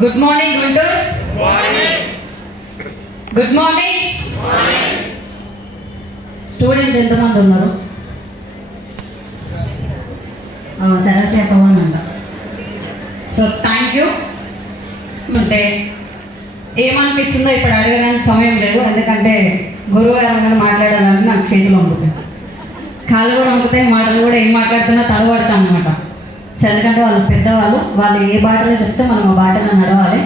Good morning Guntur. Good morning. Students ఎంతమంది ఉన్నారు? సరస్వతి అక్కవన్ అంట. So thank you. అంటే ఏమనిపిస్తుందో ఇప్పుడు అడగడానికి సమయం లేదు, ఎందుకంటే గురువు గారు అందరూ మాట్లాడాలని నాకు చేతిలో ఉంటుంది, కాళ్ళు కూడా ఉంటుతాయి, మాటలు కూడా ఏం మాట్లాడుతున్నా తడబడతాం అనమాట. సో ఎందుకంటే వాళ్ళు పెద్దవాళ్ళు, వాళ్ళు ఏ బాటలో చెప్తే మనం ఆ బాటలో నడవాలి.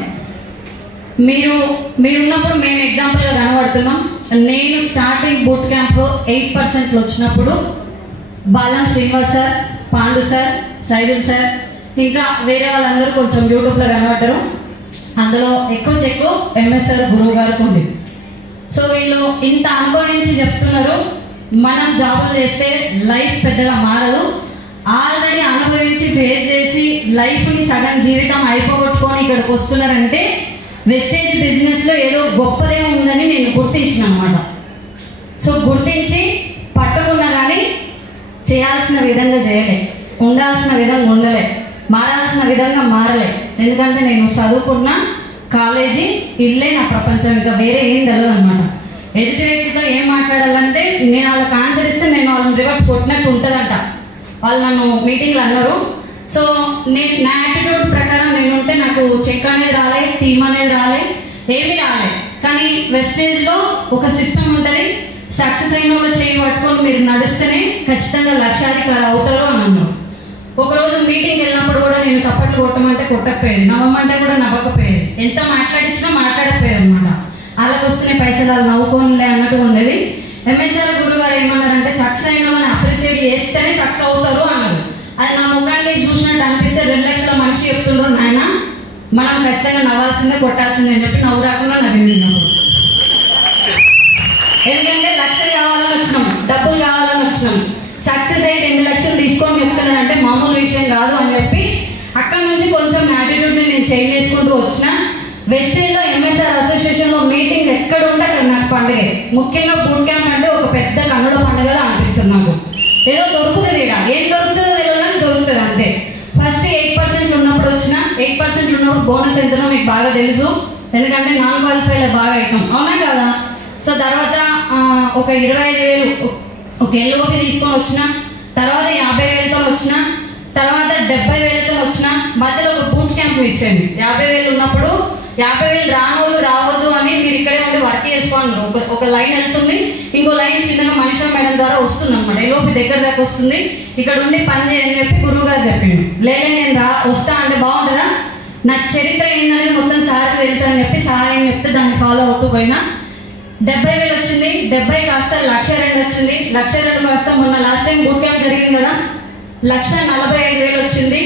మీరున్నప్పుడు మేము ఎగ్జాంపుల్గా కనబడుతున్నాం. నేను స్టార్టింగ్ బూట్ క్యాంప్లో 8% వచ్చినప్పుడు Balam Srinivas sir, Pandu sir, Saidul sir, ఇంకా వేరే వాళ్ళందరూ కొంచెం యూట్యూబ్లో కనబడ్డారు. అందులో ఎక్కువ చెక్కు ఎంఎస్ సార్ గురువు గారికి ఉంది. సో వీళ్ళు ఇంత అనుభవించి చెప్తున్నారు, మనం జాబులు చేస్తే లైఫ్ పెద్దగా మారదు. ఆల్రెడీ అనుభవించి ఫేస్ చేసి లైఫ్ని సగం జీవితం అయిపోగొట్టుకొని ఇక్కడికి వస్తున్నారంటే వెస్టేజ్ బిజినెస్లో ఏదో గొప్పదే ఉందని నేను గుర్తించిన అనమాట. సో గుర్తించి పట్టుకున్నా కానీ చేయాల్సిన విధంగా చేయలే, ఉండాల్సిన విధంగా ఉండలే, మారాల్సిన విధంగా మారలే. ఎందుకంటే నేను చదువుకున్న కాలేజీ ఇల్లే నా ప్రపంచం, ఇంకా వేరే ఏం తెలియదు అనమాట. ఎదుటి వ్యక్తితో ఏం మాట్లాడాలంటే నేను వాళ్ళకి ఆన్సర్ ఇస్తే నేను వాళ్ళని రివర్స్ కొట్టినట్టు ఉంటుందంట. వాళ్ళు నన్ను మీటింగ్లో అన్నారు. సో నేను నా యాటిట్యూడ్ ప్రకారం నేనుంటే నాకు చెక్ అనేది రాలే, టీమ్ అనేది రాలే, ఏమీ రాలే. కానీ వెస్టేజ్లో ఒక సిస్టమ్ ఉంటుంది, సక్సెస్ అయిన వాళ్ళు చేయి పట్టుకొని మీరు నడుస్తేనే ఖచ్చితంగా లక్షాధికారులు అవుతారు అని అన్నారు. ఒకరోజు మీటింగ్ వెళ్ళినప్పుడు కూడా నేను సపోర్ట్లు కొట్టమంటే కొట్టకపోయేది, నవ్వమంటే కూడా నవ్వకపోయేది, ఎంత మాట్లాడించినా మాట్లాడకపోయేది అనమాట. వాళ్ళకి వస్తున్నాయి పైసలు, వాళ్ళు నవ్వుకోనిలే అన్నట్టు ఉండేది. ఎంఎస్ఆర్ గురువు గారు ఏమన్నారంటే సక్సెస్ అయిన వాళ్ళని అప్రిషియేట్ చేస్తేనే సక్సెస్ అవుతారు అన్నారు. అది నా ముఖానికి చూసినట్టు అనిపిస్తే 2 లక్షల మనిషి చెప్తున్నారు, నాయన మనం ఖచ్చితంగా నవ్వాల్సిందే, కొట్టాల్సిందే అని చెప్పి నవ్వు రాకుండా నవ్వినప్పుడు. ఎందుకంటే లక్షలు కావాలని వచ్చినాం, డబ్బులు కావాలని వచ్చినాం. సక్సెస్ అయ్యి 2 లక్షలు తీసుకొని చెప్తున్నానంటే మామూలు విషయం కాదు అని చెప్పి అక్కడ నుంచి కొంచెం యాటిట్యూడ్ని నేను చేంజ్ చేసుకుంటూ వచ్చిన. వెస్టేజ్లో ఎంఎస్ఆర్ అసోసియేషన్లో మీటింగ్ ఎక్కడ ఉంటే అక్కడ నాకు పండుగ. ముఖ్యంగా బూట్ క్యాంప్ అంటే ఒక పెద్ద కన్నుల పండుగగా అనిపిస్తుంది నాకు. ఏదో దొరుకుతుంది, ఇక్కడ ఏం దొరుకుతుందో తెలియదని దొరుకుతుంది అంతే. ఫస్ట్ 8% ఉన్నప్పుడు వచ్చిన, 8% ఉన్నప్పుడు బోనస్ ఎంతనో మీకు బాగా తెలుసు, ఎందుకంటే నాన్ క్వాలిఫైలో బాగా అయినాం, అవునా కదా. సో తర్వాత ఒక 25,000 ఒక ఎల్ఓపి తీసుకొని వచ్చిన, తర్వాత 50,000తో వచ్చిన, తర్వాత 70,000తో వచ్చిన. మధ్యలో ఒక బూట్ క్యాంప్ మిస్ అయింది. 50,000 ఉన్నప్పుడు 50,000 రానోళ్ళు రావద్దు అని మీరు ఇక్కడే ఉండి వర్క్ చేసుకోండి. ఒక లైన్ వెళ్తుంది, ఇంకో లైన్ చిన్నగా మనిషి మేడం ద్వారా వస్తుంది అనమాట. ఎల్ఓపి దగ్గర దాకా వస్తుంది, ఇక్కడ ఉండి పని చేయని చెప్పి గురువు గారు చెప్పిండు. లేదా నేను వస్తా అంటే బాగుంటుందా, నా చరిత్ర ఏంటనేది మొత్తం సార్కి తెలుసు అని చెప్పి సార్ ఏం చెప్తే దాన్ని ఫాలో అవుతూ పోయినా. 70,000 వచ్చింది, 70 కాస్త 1,02,000 వచ్చింది, 1,02,000 కాస్త మొన్న లాస్ట్ టైం బూట్ క్యాంప్ జరిగింది కదా 1,45,000 వచ్చింది.